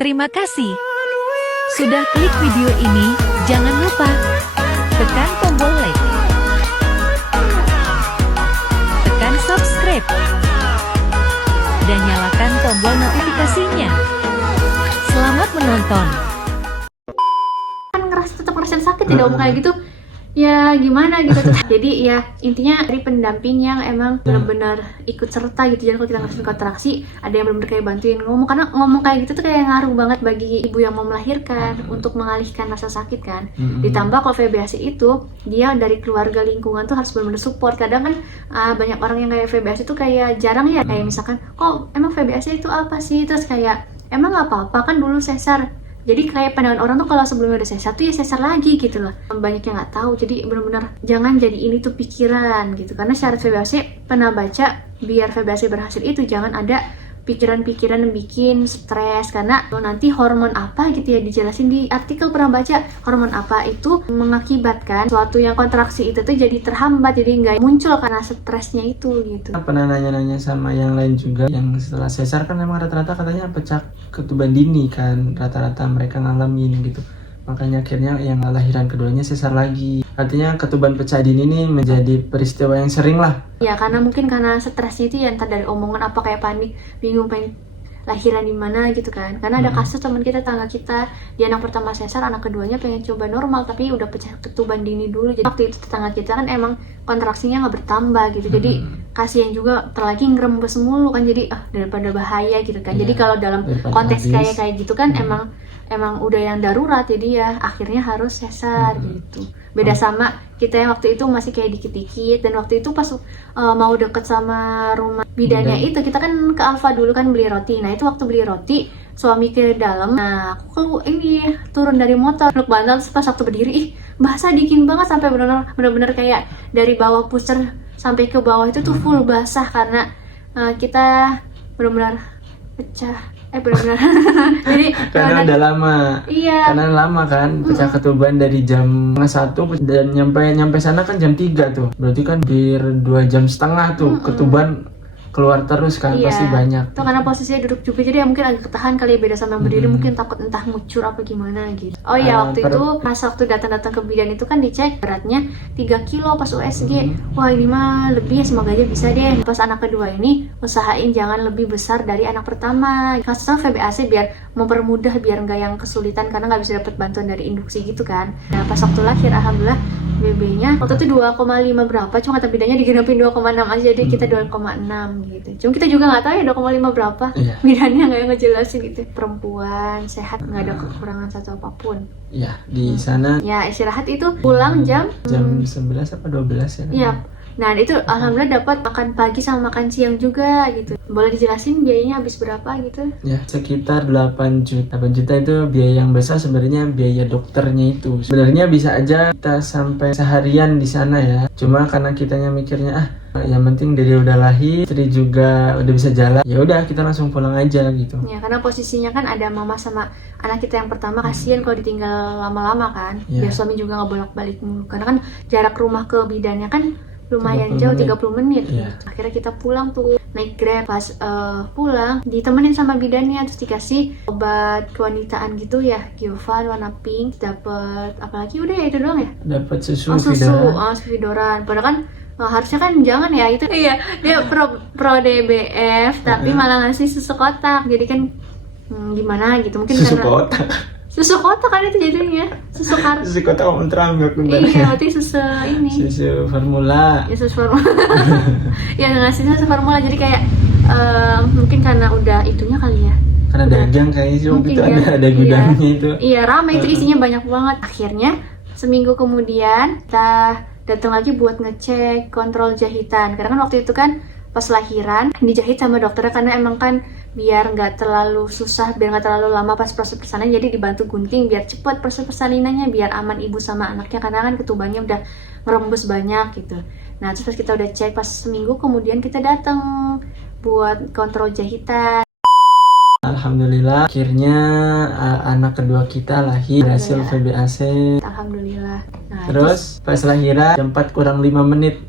Terima kasih sudah klik video ini. Jangan lupa tekan tombol like, tekan subscribe, dan nyalakan tombol notifikasinya. Selamat menonton. Kan tetap ngerasain sakit ya dong kayak gitu. Ya gimana gitu tuh. Jadi ya intinya dari pendamping yang emang benar-benar ikut serta gitu. Jadi kalau kita ngerasain kontraksi, ada yang benar-benar kayak bantuin ngomong, karena ngomong kayak gitu tuh kayak ngaruh banget bagi ibu yang mau melahirkan untuk mengalihkan rasa sakit kan. Ditambah kalau VBAC itu dia dari keluarga lingkungan tuh harus benar-benar support. Kadang kan banyak orang yang kayak VBAC itu kayak jarang ya, kayak misalkan kok emang VBAC itu apa sih, terus kayak emang nggak apa-apa kan dulu sesar. Jadi kayak pandangan orang tuh kalau sebelumnya udah sesar tuh ya sesar lagi gitu loh. Banyak yang nggak tahu. Jadi benar-benar jangan jadi ini tuh pikiran gitu. Karena syarat VBAC pernah baca, biar VBAC berhasil itu jangan ada pikiran-pikiran yang bikin stres. Karena nanti hormon apa gitu ya, dijelasin di artikel pernah baca, hormon apa itu mengakibatkan suatu yang kontraksi itu tuh jadi terhambat, jadi nggak muncul karena stresnya itu gitu. Pernah nanya-nanya sama yang lain juga, yang setelah sesar kan memang rata-rata katanya pecah ketuban dini kan, rata-rata mereka ngalamin gitu. Makanya akhirnya yang lahiran keduanya sesar lagi. Artinya ketuban pecah dini ini menjadi peristiwa yang sering lah. Ya karena mungkin karena stresnya itu ya entah dari omongan apa, kayak panik, bingung pengen lahiran di mana gitu kan. Karena ada kasus teman kita, tangga kita, dia anak pertama sesar, anak keduanya pengen coba normal tapi udah pecah ketuban dini dulu. Jadi waktu itu tetangga kita kan emang kontraksinya nggak bertambah gitu. Jadi kasihan juga, terlagi ngerembes mulu kan, jadi daripada bahaya gitu kan. Jadi kalau dalam konteks kayak gitu kan emang udah yang darurat, jadi ya akhirnya harus sesar gitu. Beda sama kita yang waktu itu masih kayak dikit-dikit, dan waktu itu pas mau deket sama rumah bidannya itu, kita kan ke Alfa dulu kan beli roti. Nah itu waktu beli roti, suami ke dalam, nah aku ini turun dari motor, peluk bantal, pas waktu berdiri, basah dingin banget, sampai benar-benar kayak dari bawah pusar sampai ke bawah itu tuh full basah, karena kita benar-benar pecah. Benar-benar. Jadi karena udah lama. Iya. Karena lama kan pecah ketuban dari jam 1 dan nyampe sana kan jam 3 tuh. Berarti kan hampir 2,5 jam tuh ketuban keluar terus kan, pasti banyak. Itu karena posisinya duduk juga, jadi ya mungkin agak ketahan kali ya, beda sama yang berdiri, mungkin takut entah ngucur apa gimana gitu. Oh iya, waktu itu pas waktu datang ke bidan itu kan dicek beratnya 3 kilo pas USG. Wah ini mah lebih ya, semoga aja bisa deh. Pas anak kedua ini usahain jangan lebih besar dari anak pertama. Kasusnya VBAC biar mempermudah, biar nggak yang kesulitan karena nggak bisa dapat bantuan dari induksi gitu kan. Nah pas waktu lahir alhamdulillah BB-nya waktu itu 2,5 berapa, cuma kata bidannya digenapin 2,6 aja, jadi kita 2,6 gitu. Cuma kita juga nggak tahu ya 2,5 berapa. Bidannya nggak yang ngejelasin gitu. Perempuan sehat, nggak ada kekurangan satu apapun. Iya, di sana. Ya istirahat itu pulang jam 11 apa 12 ya? Iya. Nah itu alhamdulillah dapat makan pagi sama makan siang juga gitu. Boleh dijelasin biayanya habis berapa gitu? Ya sekitar 8 juta. 8 juta itu biaya yang besar, sebenarnya biaya dokternya itu. Sebenarnya bisa aja kita sampai seharian di sana ya. Cuma karena kitanya mikirnya yang penting dia udah lahir, istri juga udah bisa jalan, ya udah kita langsung pulang aja gitu. Ya karena posisinya kan ada mama sama anak kita yang pertama, kasihan kalau ditinggal lama-lama kan. Biar suami juga nggak bolak-balik mulu. Karena kan jarak rumah ke bidannya kan lumayan jauh, 30 menit. Akhirnya kita pulang tuh naik Grab. Pas pulang ditemenin sama bidannya, terus dikasih obat kewanitaan gitu ya, Giovan warna pink, dapet apalagi udah ya itu doang ya, dapat susu Vidoran. Padahal kan harusnya kan jangan ya itu. Iya, dia pro DBF tapi malah ngasih susu kotak. Jadi kan gimana gitu, mungkin susu karena kotak. Susu kotak kan itu jadinya, susu kartu. Susu kotak Ultra enggak benar. Iya, berarti susu ini. Susu formula. Ya susu formula. Ya ngasih susu formula, jadi kayak mungkin karena udah itunya kali ya. Karena dagang kayaknya sih waktu itu ada gudangnya itu. Iya, ramai itu isinya banyak banget. Akhirnya seminggu kemudian kita datang lagi buat ngecek kontrol jahitan. Karena kan waktu itu kan pas lahiran dijahit sama dokternya, karena emang kan biar nggak terlalu susah, biar nggak terlalu lama pas proses persalinan, jadi dibantu gunting biar cepet proses persalinannya, biar aman ibu sama anaknya, karena kan ketubannya udah ngerembes banyak gitu. Nah terus pas kita udah cek, pas seminggu kemudian kita datang buat kontrol jahitan. Alhamdulillah akhirnya anak kedua kita lahir, hasil VBAC. Alhamdulillah. Nah, terus pas lahiran jam 4 kurang 5 menit